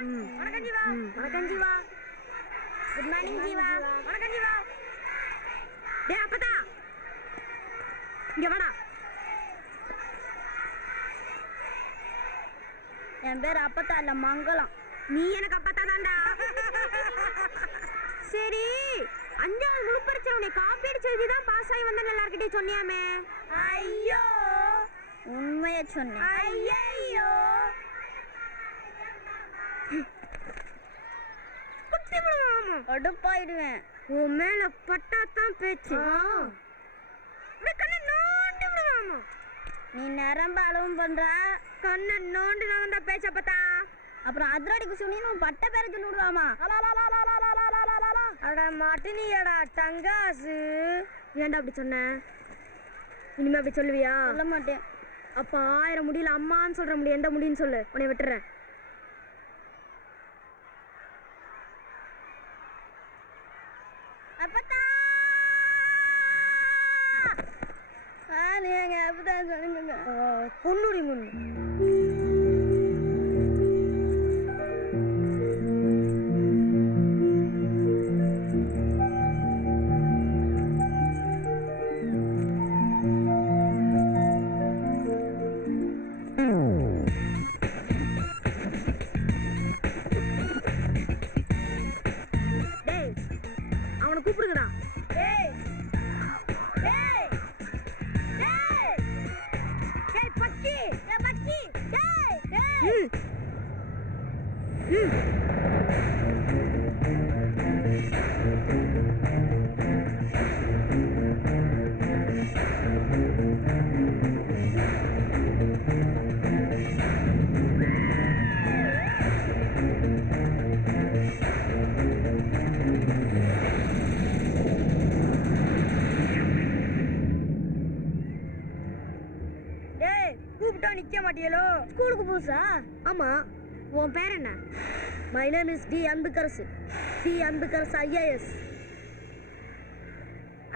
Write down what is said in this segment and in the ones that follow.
வணக்கம் ஜீவா. வணக்கம் Jeeva. Good morning Jeeva. வணக்கம் ஜீவா. டேய் அப்பதா, இங்க வாடா. என் பேர் அப்பத்தா இல்ல மங்களம். நீ எனக்கு அப்பத்தா தான்டா. சரி, 5வது குரூப் பரீட்சை உன்னை காப்பி அடிச்சு எழுதி தான் பாஸ் ஆகி வந்தேன்னு எல்லார்கிட்டயும் சொன்னியாமே. ஐயோ, உண்மையை சொன்னேன். ஐயோ, கடுப்பாயிடுவேன். உன் மேல பட்டாத்தான் பேச்சு. கண்ணை நோண்டி விடுவாமா. நீ நிரம்ப அளவும் பண்ற. கண்ணை நோண்டி தான் பேச்ச பார்த்தா. அப்புறம் அதிரடிக்கு சொன்னீன்னு பட்ட பேரை சொல்லி விடுவாமா. அட மாட்டினியடா டங்காசு. ஏன்டா அப்படி சொன்ன? இனிமே அப்படி சொல்லுவியா? சொல்ல மாட்டேன். அப்ப 1000 முடியல அம்மான்னு சொல்ற முடியும். எந்த முடின்னு சொல்லு, உன்னை விட்டுறேன். அப்பத்தா நீங்க அப்பதான் சொல்லுங்க. பொண்ணுடி முன்னு. கூப்பிடுங்கடா. டேய் டேய் டேய் டேய் பக்கி, டேய் பக்கி, டேய் டேய். கூப்பிட்டா நிக்க மாட்டியலோ? ஸ்கூலுக்கு புதுசா? ஆமா. உன் பேர் என்ன? My name is T Anbukkarasu. T Anbukkarasu IAS.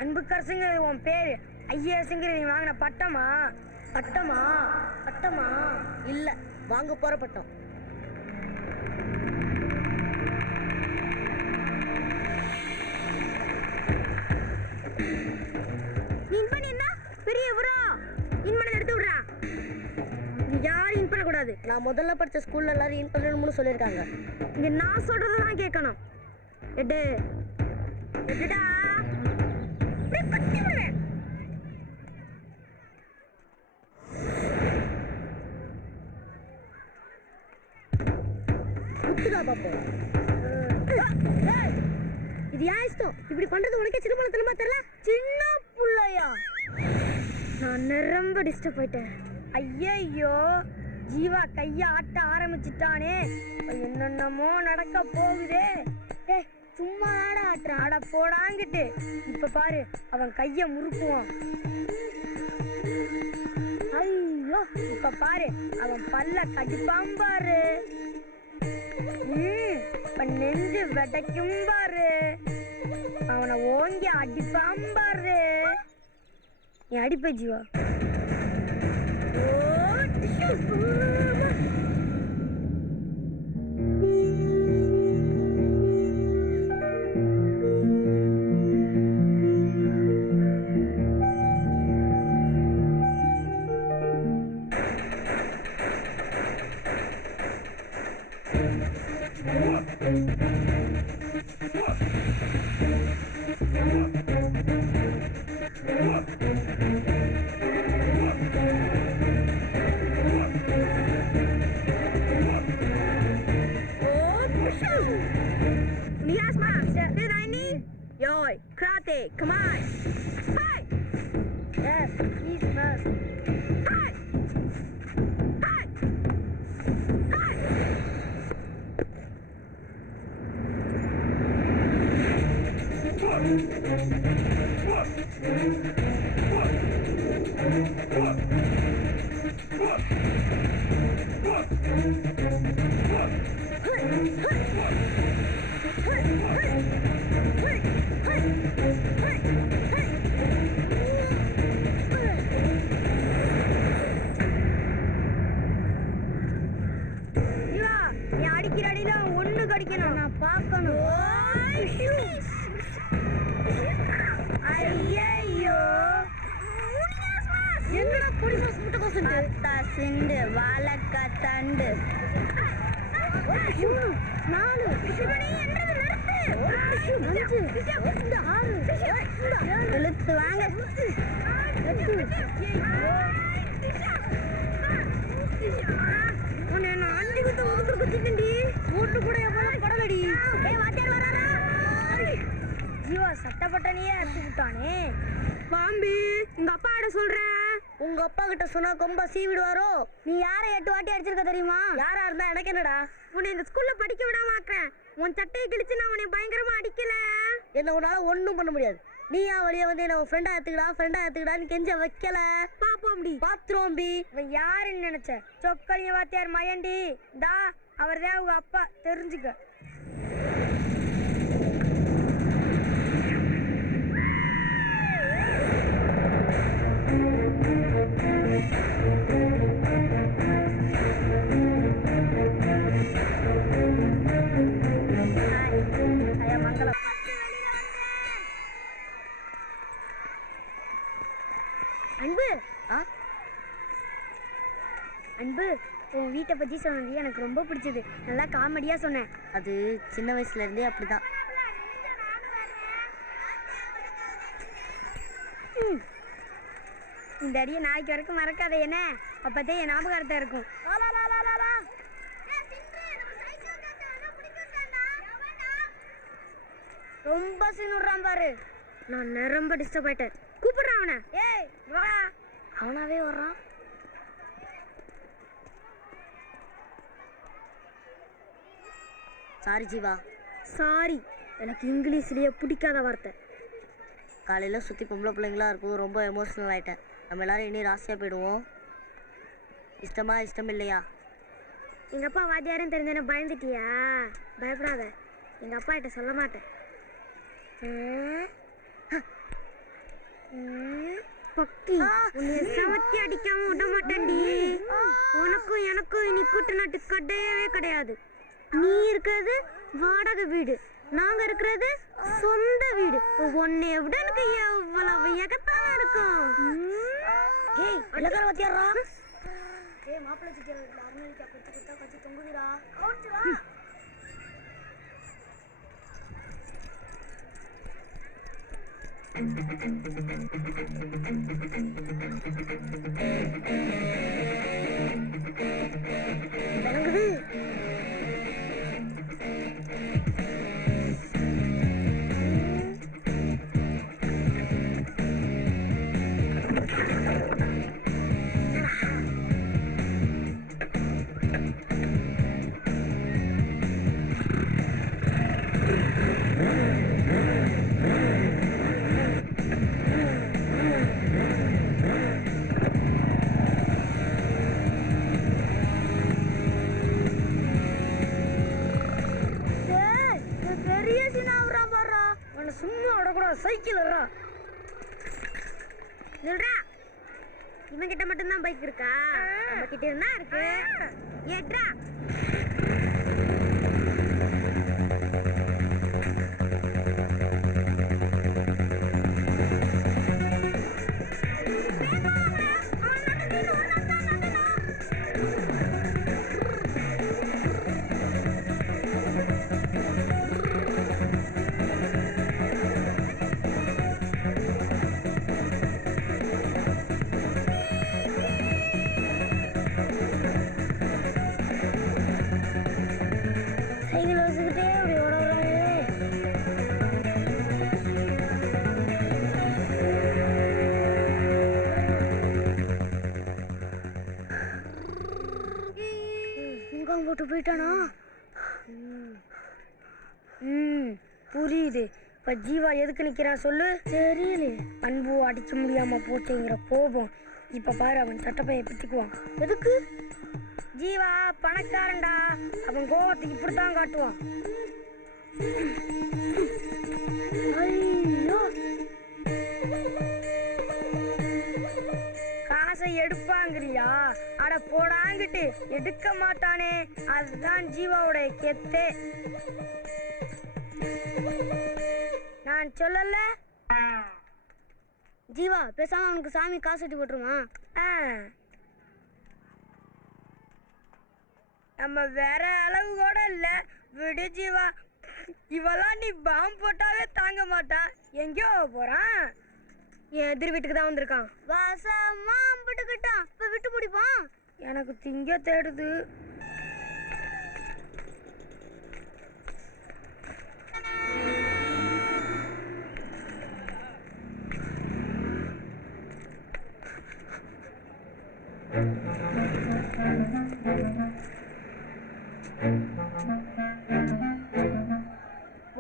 அன்புக்கரசுங்கிறது உன் பேரு. IASங்கிறது நீ வாங்கின பட்டமா? பட்டமா? பட்டமா இல்ல, வாங்க போற பட்டம். நீ இன் பண்ணிருந்தா பெரிய விரா இன்மனை எடுத்து விடுறா. நீ யாரும் இன் பண்ணக்கூடாது. நான் முதல்ல படிச்ச ஸ்கூல்ல எல்லாரும் இன் பண்ணணும்னு சொல்லியிருக்காங்க. இங்க நான் சொல்றதுதான் கேட்கணும். எடு எடுடா. குத்துடா பாப்போம். இது ஏன் இஷ்டம்? இப்படி பண்றது உனக்கே சிறுமணத்தனமா தெரியல? சின்ன புள்ளையா? நான் நிரம்ப டிஸ்டர்ப் ஆயிட்டேன். ஐயோ, ஜீவா கைய ஆட்ட ஆரம்பிச்சுட்டானே. என்னென்னமோ நடக்க போகுதே. டேய் சும்மா ஆடுறான். அட போடாங்கிட்டு. இப்ப பாரு, அவன் கைய முறுக்குவான். ஐயோ, இப்ப பாரு, அவன் பல்ல கடிப்பான் பாரு. இப்ப நெஞ்சு வெடைக்கும் பாரு. அவனை ஓங்கி அடிப்பான் பாரு. நீ அடிப்ப Jeeva. Karate, come on! Hi! yes, he's first. Hi! Hi! Hi! நீ அடிக்கிற அடி கையில ஒண்ணு கடிக்கணும், நான் பார்க்கணும். ஐயோ என்னடா பொடி சாஸ் முட்டை கோசுண்டு அத்தா சிண்டு வாழக்கா தண்டு 3 4 சிவனே என்றது நிறுத்து. 5 6 இழுத்து வாங்க. உன்னை நான் அள்ளி குத்த முதுகு குத்திட்டேன்டி. ஓட்டு கூட எவ்வளவு படலடி. ஏய் வாத்தியார் வராரா? ஜீவா சட்டப்பட்டனையே அடிச்சு விட்டானே. பாம்பி உங்க அப்பா ஆட சொல்றேன். உங்க அப்பா கிட்ட சொன்னா கொம்ப சீவிடுவாரோ? நீ யாரை 8 வாட்டி அடிச்சிருக்க தெரியுமா? யாரா இருந்தா எனக்கு என்னடா? உன்னை இந்த ஸ்கூல்ல படிக்க விடாம ஆக்குறேன். உன் சட்டையை கிழிச்சு நான் உன்னை பயங்கரமா அடிக்கல. என்ன உன்னால ஒண்ணும் பண்ண முடியாது. நீ என் வழிய வந்து என்ன ஃப்ரெண்டா ஏத்துக்கிடான்னு கெஞ்ச வைக்கல. பாப்போம்டி. பாத்ரோம்பி. இவன் யாருன்னு நினைச்ச? சொக்கலிங்க வாத்தியார் மயண்டி. டா அவர்தான் உங்க அப்பா, தெரிஞ்சுக்க. அன்பு அன்பு உன் வீட்டை பத்தி சொன்னது எனக்கு ரொம்ப பிடிச்சது. நல்லா காமெடியா சொன்னேன். அது சின்ன வயசுல இருந்தே அப்படிதான். இந்த அடியை நாய்க்கு வரைக்கும் மறக்காத என்ன, அப்பதான் என் ஞாபகத்தை இருக்கும். ரொம்ப சின்னுறான் பாரு. நான் ரொம்ப டிஸ்டர்ப் ஆயிட்டேன். கூப்பிடுறான் அவனை. ஏய் வா. அவனாவே வர்றான். சாரி ஜீவா. சாரி, எனக்கு இங்கிலீஷ்லயே பிடிக்காத வார்த்தை. காலையில சுற்றி பொம்பளை பிள்ளைங்களா இருக்கும், ரொம்ப எமோஷ்னல் ஆகிட்டேன். நம்ம எல்லாரும் இனி ராசியாக போயிடுவோம். இஷ்டம் இல்லையா? எங்கள் அப்பா வாத்தியாருன்னு தெரிஞ்சேன்னு பயந்துட்டியா? பயப்படாத, எங்கள் அப்பா கிட்ட சொல்ல மாட்டேன். பக்கி உன்னை சமத்தி அடிக்காம விட மாட்டேன்டி. உனக்கும் எனக்கும் இனி கூட்டு நாட்டு கிடையவே கிடையாது. நீ இருக்கிறது வாடகை வீடு, நாங்க இருக்கிறது சொந்த வீடு. உன்னை விட எனக்கு எவ்வளவு எகத்தான் இருக்கும். ஏய் இலக்கண வாத்தியாரா. ஏய் மாப்பிள்ளை சிட்டியார் வீட்டுல அருணாளிக்கா பத்தி கொடுத்தா கட்சி தொங்குதுடா. வணங்குது. சும்மா விடக்கூடாது, சைக்கிள் சொல்றா. இவன் கிட்ட மட்டும்தான் பைக் இருக்கா? நம்ம கிட்ட இருந்தா இருக்கு. ஏட்ரா. சைக்கிள் வச்சுக்கிட்டே அப்படி ஓடுறாங்க. முகம் போட்டு போயிட்டானா? புரியுது. இப்ப ஜீவா எதுக்கு நிக்கிறான் சொல்லு. தெரியல. அன்பு அடிக்க முடியாம போச்சுங்கிற கோபம். இப்ப பாரு, அவன் சட்டப்பையை பிச்சுக்குவான். எதுக்கு? ஜீவா பணக்காரன்டா, அவன் கோபத்துக்கு இப்படித்தான் காட்டுவான். ஐயோ, காசை எடுப்பாங்கிறியா? அட போடாங்க வச்சுக்கிட்டு எடுக்க மாட்டானே, அதுதான் ஜீவாவோட கெத்தே. நான் சொல்லல. ஜீவா பேசாம அவனுக்கு சாமி காசு கட்டி போட்டுருமா? நம்ம வேற அளவு கூட இல்ல, விடு ஜீவா. இவெல்லாம் நீ பாம்பு போட்டாவே தாங்க மாட்டான். எங்கேயோ போறான். என் எதிர் வீட்டுக்கு தான் வந்திருக்கான். வாசமா அம்பிட்டுக்கிட்டான். இப்ப விட்டு பிடிப்பான். எனக்கு திங்க தேடுது.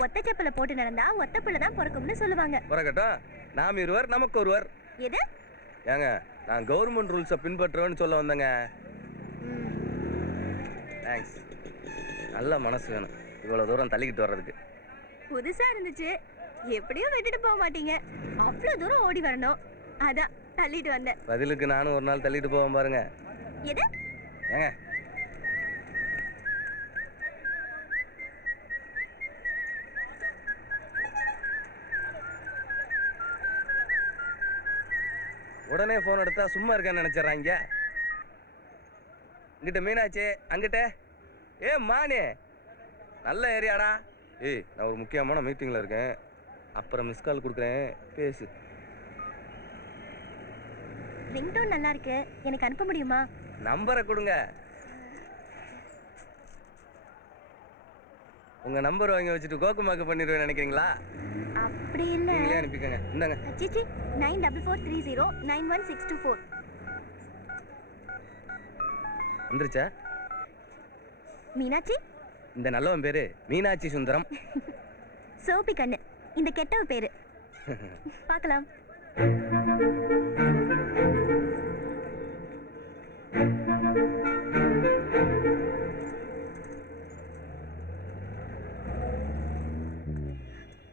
ஒத்த செப்பல போட்டு நடந்தா ஒத்த பிள்ளை தான் பிறக்கும்னு சொல்லுவாங்க. பிறக்கட்டும், நாம் இருவர் நமக்கு ஒருவர். எது? ஏங்க, நான் கவர்மெண்ட் ரூல்ஸை பின்பற்றுவேன்னு சொல்ல வந்தேங்க. தேங்க்ஸ். நல்ல மனசு வேணும் இவ்வளோ தூரம் தள்ளிக்கிட்டு வர்றதுக்கு. புதுசா இருந்துச்சு. எப்படியும் விட்டுட்டு போக மாட்டீங்க. அவ்வளோ தூரம் ஓடி வரணும், அதான் தள்ளிட்டு வந்தேன். பதிலுக்கு நானும் ஒரு நாள் தள்ளிட்டு போவேன் பாருங்க. எது? ஏங்க, உடனே போன் எடுத்தா சும்மா இருக்கேன்னு நினைச்சிடறாங்க. இங்கிட்ட மீனாட்சி, அங்கிட்ட மானே, நல்ல ஏரியாடா. நான் ஒரு முக்கியமான மீட்டிங்ல இருக்கேன், அப்புறம் மிஸ் கால் கொடுக்குறேன், பேசு. ரிங்டோன் நல்லா இருக்கு, எனக்கு அனுப்ப முடியுமா? நம்பரை கொடுங்க. உங்க நம்பர் வாங்கி வச்சுட்டு கோக்குமாக்கு பண்ணிடுவேன் நினைக்கிறீங்களா? அப்படி இல்ல, நீங்களே அனுப்பிக்கங்க. இந்தாங்க. சிச்சி 9443091624. வந்துருச்சா? மீனாட்சி. இந்த நல்லவன் பேரு மீனாட்சி சுந்தரம். சோபி கண்ணு இந்த கெட்டவ பேரு. பார்க்கலாம்.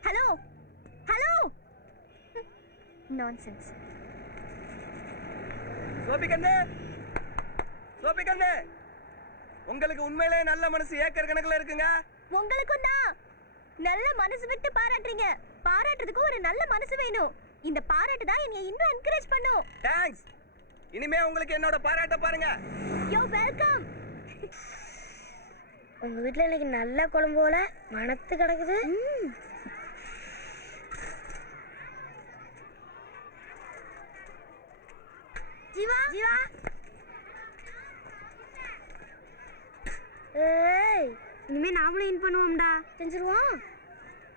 Hello hello. நான்சென்ஸ். சோபி கண்ணு, சோபி கண்ணு, உங்களுக்கு உண்மையிலே நல்ல மனசு ஏக்கர் கணக்குல இருக்குங்க. உங்களுக்கும் தான். நல்ல மனசு விட்டு பாராட்டுறீங்க. பாராட்டுறதுக்கு ஒரு நல்ல மனசு வேணும். இந்த பாராட்டு தான் என்னை இன்னும் என்கரேஜ் பண்ணும். தேங்க்ஸ். இனிமே உங்களுக்கு என்னோட பாராட்ட பாருங்க. You welcome. உங்க வீட்ல இன்னைக்கு நல்ல குழம்பு போல மணத்து கிடக்குது. ஜீவா ஜீவா. ஏய், இனிமே நாமளும் இன் பண்ணுவோம்டா. செஞ்சிருவோம்.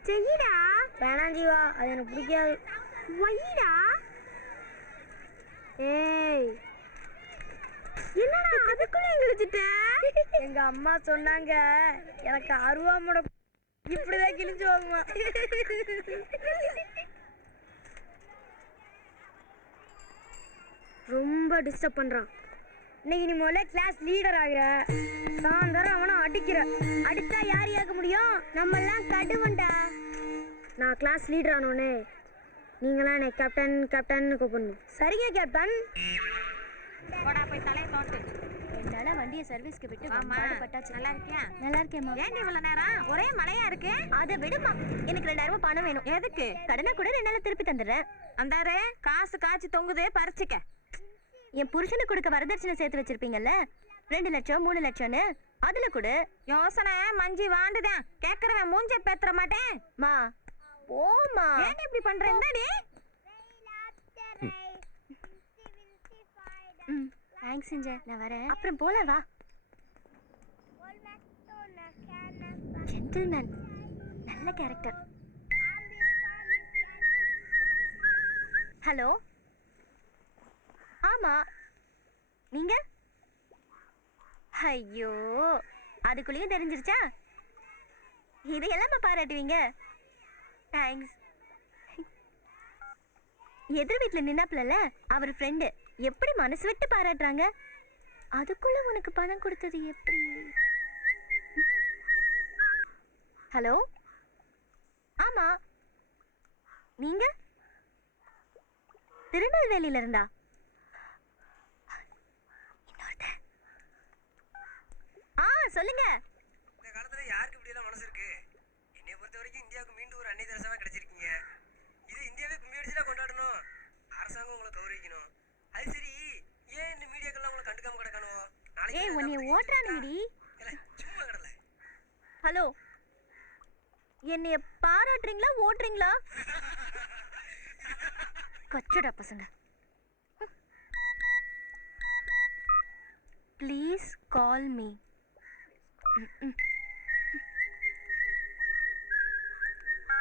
செய்யடா. வேணாம் ஜீவா, அது எனக்கு பிடிக்காது. வைடா. ஏய், என்னடா அதுக்குள்ள கிழிச்சிட்ட? எங்க அம்மா சொன்னாங்க எனக்கு அருவாமோட இப்படிதான் கிழிச்சு வாங்குமா. ரொம்ப டிஸ்டர்ப் பண்றான். இன்னைக்கு நீ முதல்ல கிளாஸ் லீடர் ஆகிற. சாயந்தரம் அவனை அடிக்கிற. அடித்தா யார் ஏற்க முடியும்? நம்ம எல்லாம் கடுவண்டா. நான் கிளாஸ் லீடர் ஆனோடனே நீங்களாம் என்னை கேப்டன் கேப்டன் கூப்பிடணும். சரிங்க கேப்டன். என்னால வண்டியை சர்வீஸ்க்கு விட்டு பட்டாச்சு. நல்லா இருக்கியா? நல்லா இருக்கேம்மா. ஏன் இவ்வளவு நேரம் ஒரே மழையா இருக்கு? அதை விடுமா, எனக்கு 2000 ரூபாய் பணம் வேணும். எதுக்கு? கடனை கூட என்னால திருப்பி தந்துடுறேன். அந்தாரு காசு காய்ச்சி தொங்குது, பறிச்சுக்க. என் புருஷனுக்கு கொடுக்க வரதட்சணை சேர்த்து வச்சிருப்பீங்கல்ல, 2 லட்சம் 3 லட்சம்னு, அதுல கூட யோசனை மஞ்சி வாண்டுதான். கேக்குறவன் மூஞ்ச பேத்துற மாட்டேன். மா போமா. ஏன் இப்படி பண்ற? என்னடி? தேங்க்ஸ் செஞ்ச, நான் வரேன். அப்புறம் போல வா. ஜென்டில்மேன், நல்ல கேரக்டர். ஹலோ. ஆமா, நீங்க? ஐயோ, அதுக்குள்ளேயும் தெரிஞ்சிருச்சா? இதையெல்லாம் பாராட்டுவீங்க. தேங்க்ஸ். எதிர் வீட்டுல நின்னாப்ல அவர் ஃப்ரெண்டு, எப்படி மனசு விட்டு பாராட்டுறாங்க. அதுக்குள்ள உனக்கு பணம் கொடுத்தது எப்படி? ஹலோ. ஆமா, நீங்க திருநெல்வேலியில இருந்தா? சொல்லுங்க. இந்த காலத்துல யாருக்கு இப்படி எல்லாம் மனசு இருக்கு? என்னைய பொறுத்த வரைக்கும் இந்தியாவுக்கு மீண்டும் ஒரு அன்னை தெரசாவா கிடைச்சிருக்கீங்க. இது இந்தியாவே கும்மி அடிச்சுதான் கொண்டாடணும். அரசாங்கம் உங்களை கௌரவிக்கணும். அது சரி, ஏன் இந்த மீடியாக்கெல்லாம் உங்களை கண்டுக்காம கிடக்கணும்? ஏய், உன்னைய ஓட்டுறானுங்கடி. சும்மா கிடல. ஹலோ, என்னைய பாராட்டுறீங்களா ஓட்டுறீங்களா? கச்சடா பசங்க. Please call me.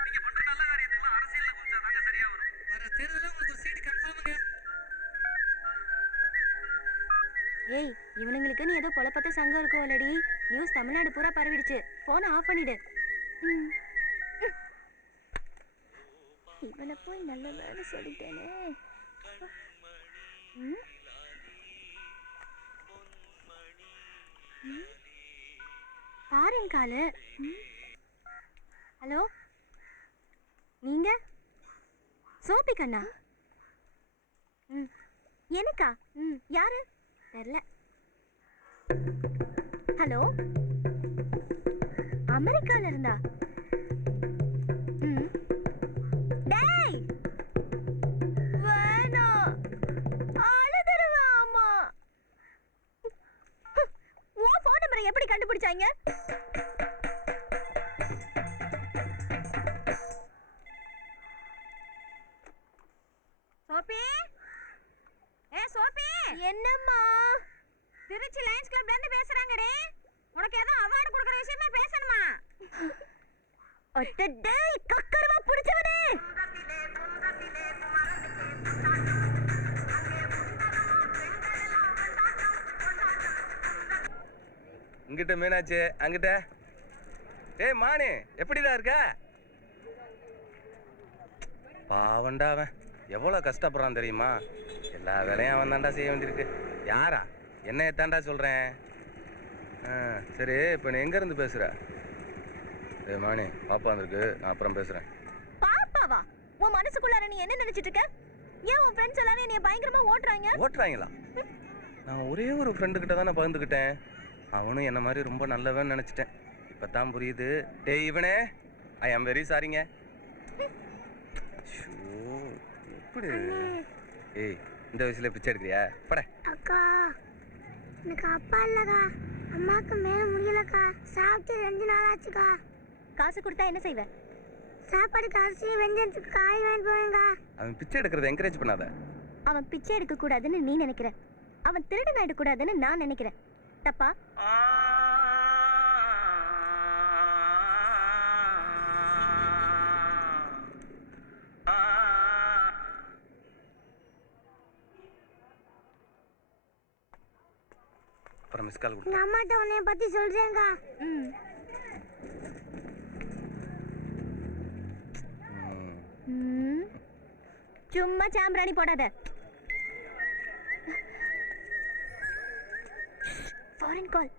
நீங்க பண்ற நல்ல காரியத்துக்கு அரசியல்ல கொஞ்சம் சரியா வரும். வர தேர்தல்ல உங்களுக்கு ஒரு சீட் கன்ஃபார்ம்ங்க. ஏய், இவனுங்களுக்கு நீ ஏதோ பொழப்பத்த சங்கம் இருக்கும் ஆல்ரெடி. நியூஸ் தமிழ்நாடு பூரா பரவிடுச்சு. போனை ஆஃப் பண்ணிடு. இவனை போய் நல்ல வேலை சொல்லிட்டேனே. பாருங்க காலு. ஹலோ, நீங்க சோபி கண்ணா? எனக்கா? யாரு தெரியல. ஹலோ, அமெரிக்கால இருந்தா? டேய், வேணாம், அழுதுருவேன். ஆமா, உன் போன் நம்பரை எப்படி கண்டுபிடிச்சாங்க? சோபி, சோபி, என்னம்மா? திருச்சி லயன்ஸ் கிளப்ல இருந்து பேசுறாங்கடி. உனக்கு ஏதோ அவார்டு கொடுக்கற விஷயமா பேசணுமா? அடடே, கக்கரவா புடிச்சவனே. இங்கிட்ட மீனாச்சு, அங்கிட்ட. ஏய் மானே, எப்படிடா இருக்க? பாவண்டா அவன், எவ்வளோ கஷ்டப்படுறான் தெரியுமா? எல்லா வேலையும் அவன் தாண்டா செய்ய வேண்டியிருக்கு. யாரா? என்னைய தாண்டா சொல்கிறேன். சரி, இப்போ நீ எங்கேருந்து பேசுகிற? ஏய் மானே, பாப்பா வந்திருக்கு, நான் அப்புறம் பேசுகிறேன். பாப்பாவா? உன் மனசுக்குள்ளார நீ என்ன நினைச்சிட்டு இருக்க? ஏன் உன் ஃப்ரெண்ட்ஸ் எல்லாரும் என்னைய பயங்கரமா ஓட்டுறாங்க? ஓட்டுறாங்களா? நான் ஒரே ஒரு ஃப்ரெண்டுக்கிட்ட தானே பகிர்ந்துக்கிட்டேன். அவனும் என்ன மாதிரி ரொம்ப நல்லவன் நினச்சிட்டேன். இப்போ தான் புரியுது. டேய் இவனே, ஐ ஆம் வெரி சாரிங்க. எப்படி? ஏய், இந்த வயசுல பிச்சை எடுக்கிறியா? பட. அக்கா, எனக்கு அப்பா இல்லக்கா, அம்மாவுக்கு மேல முடியலக்கா. சாப்பிட்டு 2 நாள் ஆச்சுக்கா. காசு கொடுத்தா என்ன செய்வ? சாப்பாடுக்கு அரிசி வெஞ்சத்துக்கு காய் வாங்கிட்டு போவேங்கா. அவன் பிச்சை எடுக்கிறத என்கரேஜ் பண்ணாத. அவன் பிச்சை எடுக்க கூடாதுன்னு நீ நினைக்கிற, அவன் திருடன் ஆயிட கூடாதுன்னு நான் நினைக்கிறேன். தப்பா? அப்புறம் மிஸ் கால் எங்க கொடு. அம்மாட்ட உன்னைய பத்தி சொல்றேங்கா. சும்மா சாம்பிராணி போடாத. ஃபாரின் கால்.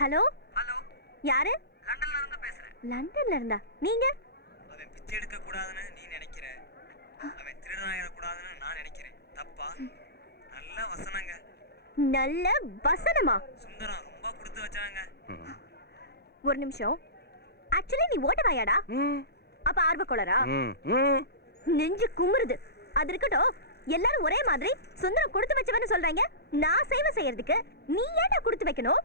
ஹலோ, ஹலோ, யாரு? லண்டன்ல இருந்து பேசுறேன். லண்டன்ல இருந்தா? நீங்க? அவன் பிச்சை எடுக்க கூடாதுன்னு நீ நினைக்கிற, அவன் திருடனாயிர கூடாதுன்னு நான் நினைக்கிறேன். தப்பா? நல்ல வசனங்க. நல்ல வசனமா? சுந்தரம் ரொம்ப கொடுத்து வச்சாங்க. ஒரு நிமிஷம். ஆக்சுவலி நீ ஓட்டவாயாடா? அப்ப ஆர்வக்கோளரா? நெஞ்சு குமுறுது. அது இருக்கட்டும், எல்லாரும் ஒரே மாதிரி சுந்தரம் கொடுத்து வச்சவன்னு சொல்றாங்க. நான் சேவை செய்யறதுக்கு நீ ஏன்டா கொடுத்து வைக்கணும்?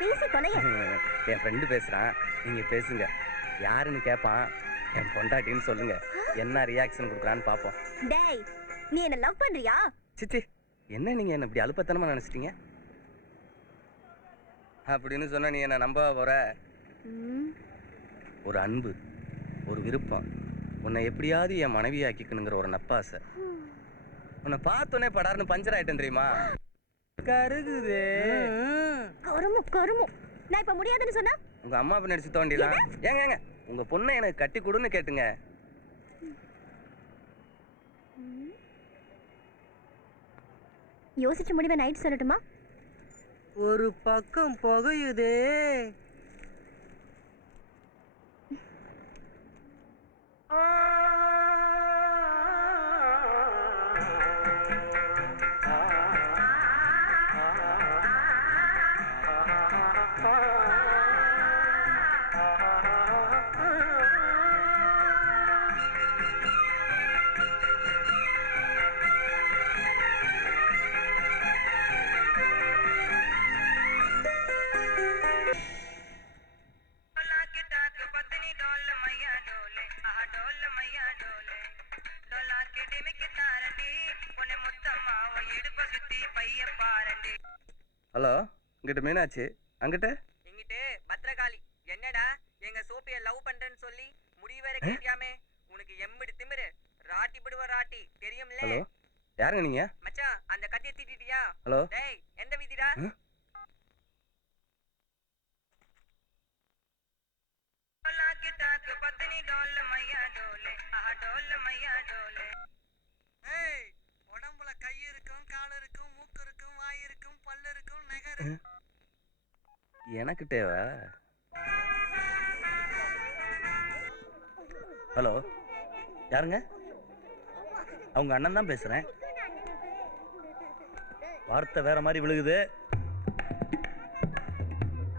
பேசி தொலைய. என் ஃப்ரெண்டு பேசுறான், நீங்க பேசுங்க. யாருன்னு கேட்பான். என் பொண்டாட்டின்னு சொல்லுங்க. என்ன ரியாக்ஷன் கொடுக்குறான்னு பார்ப்போம். டேய், நீ என்ன லவ் பண்றியா? சிச்சி, என்ன நீங்க என்ன இப்படி அலுப்பத்தனமா நினைச்சிட்டீங்க? அப்படின்னு சொன்னா நீ என்ன நம்ப போற? ஒரு அன்பு, ஒரு விருப்பம், உன்னை எப்படியாவது என் மனைவி ஆக்கிக்கணுங்கிற ஒரு நப்பாசை. உன்னை பார்த்தோன்னே படார்னு பஞ்சர் ஆயிட்டேன் தெரியுமா? கருகுதே. கருமு கருமு. நான் இப்ப முடியாதுன்னு சொன்னா உங்க அம்மா அப்ப நடிச்சு தோண்டிலாம். ஏங்க ஏங்க, உங்க பொண்ணை எனக்கு கட்டி கொடுன்னு கேட்டுங்க. யோசிச்சு முடிவை நைட் சொல்லட்டுமா? ஒரு பக்கம் புகையுதே. ஹலோ, இங்கிட்ட மீனாட்சி, அங்கிட்ட இங்கிட்டு பத்ரகாளி. என்னடா எங்க சோப்பிய லவ் பண்றேன்னு சொல்லி முடிவு வேற கேட்டியாமே? உனக்கு எம்பிடு திமிரு. ராட்டி விடுவ ராட்டி தெரியும்ல? ஹலோ, யாருங்க நீங்க? மச்சான் அந்த கத்தியை தீட்டிட்டியா? ஹலோ, டேய் எந்த வீதிடா? உடம்புல கை இருக்கும், கால் இருக்கும், மூக்கு இருக்கும், வாய் இருக்கும், பல்லு இருக்கும், நகர். எனக்கு தேவை. ஹலோ, யாருங்க? அவங்க அண்ணன் தான் பேசுறேன். வார்த்தை வேற மாதிரி விழுகுது.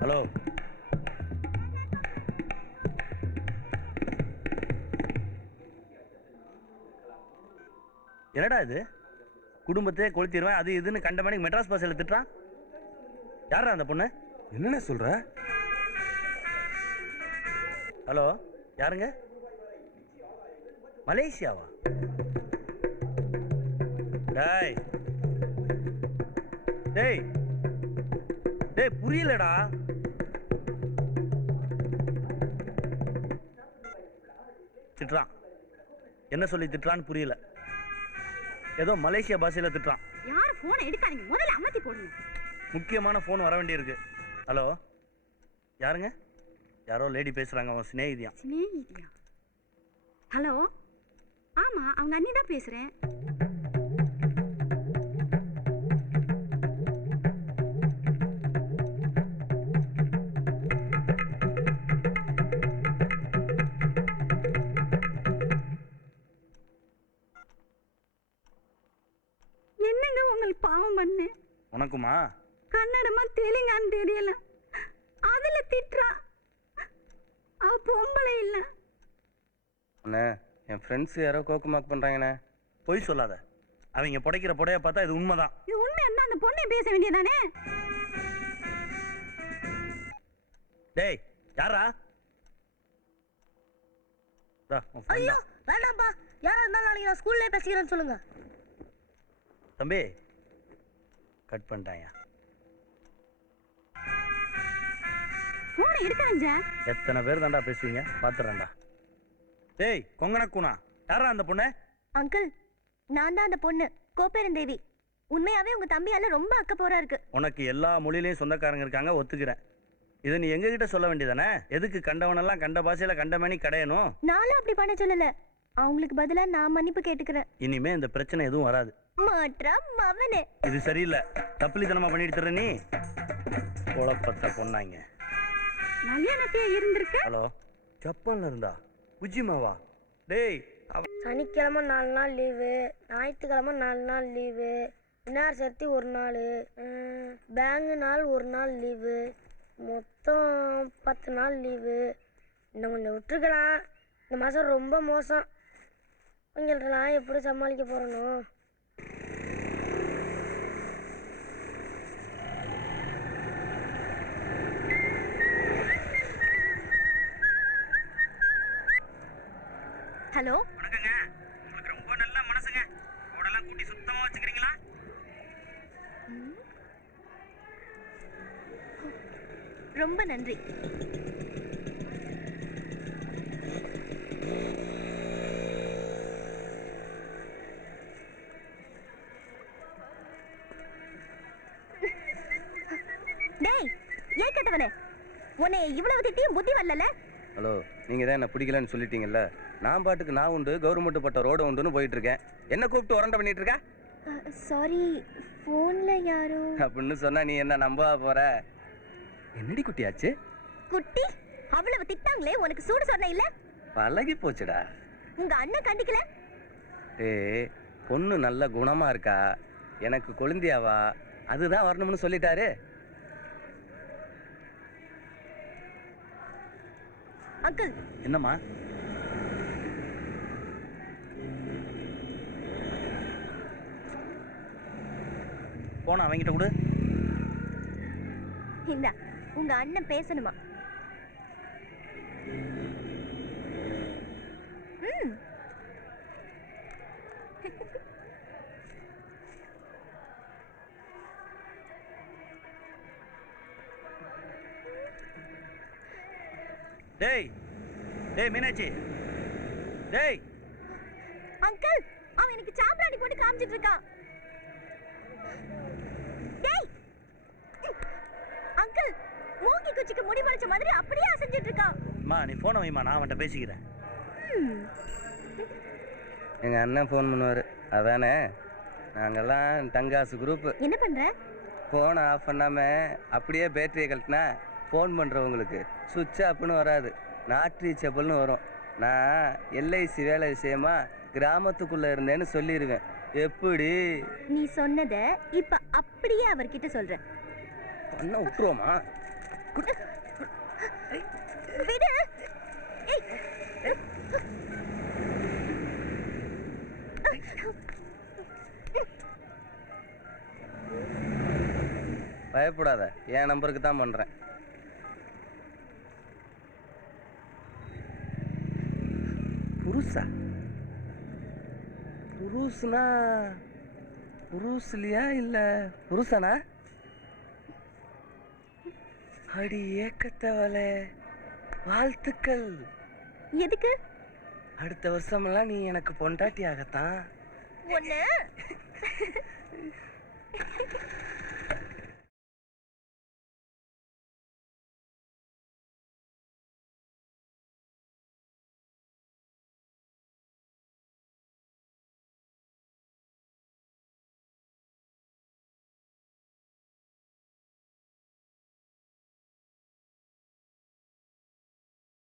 ஹலோ, என்னடா இது? குடும்பத்தையே கொளுத்திடுவேன் அது இதுன்னு கண்ட மணிக்கு மெட்ராஸ் பஸ்ஸில் திட்டுறான். யாரா அந்த பொண்ணு? என்னென்ன சொல்ற? ஹலோ, யாருங்க? மலேசியாவா? டேய் டேய் டேய் புரியலடா. திட்டுறான். என்ன சொல்லி திட்டுறான்னு புரியல. ஏதோ மலேசியா பாஷையில் திட்டுறான். யார் போன் எடுக்காதீங்க, முதல்ல அமர்த்தி போடுங்க. முக்கியமான ஃபோன் வர வேண்டியிருக்கு. ஹலோ, யாருங்க? யாரோ லேடி பேசுகிறாங்க, அவன் சிநேகிதியா. சிநேகிதியா? ஹலோ, ஆமாம் அவங்க அண்ணி தான் பேசுகிறேன். என்னங்க உங்களுக்கு பாவம் பண்ணு? உனக்குமா? கன்னடமா தெலுங்கான்னு தெரியல, அதுல திட்டுறா. அவ பொம்பளை இல்ல. அண்ணே, என் ஃப்ரெண்ட்ஸ் யாரோ கோக்கு மார்க் பண்ணுறாங்கண்ணே. பொய் சொல்லாத. அவங்க புடைக்கிற புடைய பார்த்தா இது உண்மைதான். இது உண்மை என்ன? அந்த பொண்ணை பேச வேண்டியதானே? டேய் யாரா? ஐயோ வேண்டாம்ப்பா, யாரா இருந்தாலும் நாளைக்கு நான் ஸ்கூல்ல பேசிக்கிறேன்னு சொல்லுங்க. தம்பி கட் பண்ணிட்டாங்க. போனை எடுக்காதீங்க. எத்தனை பேர் தாண்டா பேசுவீங்க? பார்த்துறேன்டா. டேய் கொங்கணக்குனா, யாரா அந்த பொண்ணு? அங்கிள், நான் தான் அந்த பொண்ணு, கோப்பெருந்தேவி. உண்மையாவே உங்க தம்பியால ரொம்ப அக்கப்போரா இருக்கு. உனக்கு எல்லா மொழியிலையும் சொந்தக்காரங்க இருக்காங்க, ஒத்துக்கிறேன். இதை நீ எங்ககிட்ட சொல்ல வேண்டியதானே? எதுக்கு கண்டவனெல்லாம் கண்ட பாஷையில கண்டமணி கடையணும்? நானும் அப்படி பண்ண சொல்லல, அவங்களுக்கு பதிலா நான் மன்னிப்பு கேட்டுக்கிறேன். இனிமே இந்த பிரச்சனை எதுவும் வராது. மாற்றா மவனே, இது சரியில்லை. தப்புலித்தனமா பண்ணிட்டு தர்ற நீ. குழப்பத்தை பொண்ணாங்க. கல்யாணத்தையே இருந்திருக்கு. ஹலோ, ஜப்பான்ல இருந்தா உஜிமாவா? டேய் சனிக்கிழமை 4 நாள் லீவு, ஞாயிற்றுக்கிழமை 4 நாள் லீவு, விநாயகர் சதுர்த்தி 1 நாள், பேங்கு நாள் 1 நாள் லீவு, மொத்தம் 10 நாள் லீவு. இன்னும் கொஞ்சம் விட்டுருக்கலாம். இந்த மாதம் ரொம்ப மோசம். அவங்கள்ட்டலாம் எப்படி சமாளிக்க போகிறனோ? ஹலோ. வணக்கங்க. உங்களுக்கு ரொம்ப நல்ல மனசுங்க. உடலாம் கூட்டி சுத்தமா வச்சுக்கிறீங்களா? ரொம்ப நன்றி. டேய் ஏன் கேட்டவனே, உன்னை இவ்வளவு திட்டியும் புத்தி வரல. ஹலோ, நீங்க தான் என்ன பிடிக்கலன்னு சொல்லிட்டீங்கல்ல. நான் பாட்டுக்கு நான் உண்டு, கவர்மெண்ட் பட்ட ரோடு உண்டுன்னு போயிட்டு இருக்கேன். என்ன கூப்பிட்டு உரண்ட பண்ணிட்டு இருக்க? சாரி, ஃபோன்ல யாரோ. அப்படின்னு சொன்னா நீ என்ன நம்பவா போற? என்னடி குட்டியாச்சு? குட்டி அவ்வளவு திட்டாங்களே, உனக்கு சூடு சொன்ன இல்ல? பழகி போச்சுடா. உங்க அண்ணன் கண்டிக்கல? ஏய், பொண்ணு நல்ல குணமா இருக்கா, எனக்கு கொழுந்தியாவா, அதுதான் வரணும்னு சொல்லிட்டாரு. அங்கிள். என்னம்மா? போன அவங்கிட்ட கொடு. இந்தா, உங்க அண்ணன் பேசணுமா? ம். டேய் டேய் மீனாட்சி, டேய். அங்கிள், அவன் எனக்கு சாம்பிராணி போட்டு காமிச்சிட்டு இருக்கான். டேய் அங்கிள், மூங்கி குச்சிக்கு முடி முளைச்ச மாதிரி அப்படியே அசைஞ்சிட்டு இருக்கான். அம்மா நீ போனை வைமா, நான் அவன்கிட்ட பேசிக்கிறேன். ம். எங்க அண்ணன் ஃபோன் பண்ணுவாரு, அதானே? நாங்கெல்லாம் தங்காசு குரூப். என்ன பண்ற? ஃபோனை ஆஃப் பண்ணாம அப்படியே பேட்டரியை கழட்டினா ஃபோன் பண்ணுறவங்களுக்கு சுவிட்ச் ஆஃப்னு வராது, நாட் ரீச்சபிள்னு வரும். நான் எல்ஐசி வேலை விஷயமா கிராமத்துக்குள்ளே இருந்தேன்னு சொல்லிடுவேன். எப்படி? நீ சொன்னத இப்ப அப்படியே அவர்கிட்ட சொல்ற. பண்ண விட்டுருவோமா? விடு. ஏய். பயப்படாத, என் நம்பருக்கு தான் பண்ணுறேன். புருஷா? புருஷனா? புருஷலியா இல்லை புருஷனா? அடி ஏக்கத்தவளே, வாழ்த்துக்கள். எதுக்கு? அடுத்த வருஷமெல்லாம் நீ எனக்கு பொண்டாட்டி ஆகத்தான். ஒண்ணு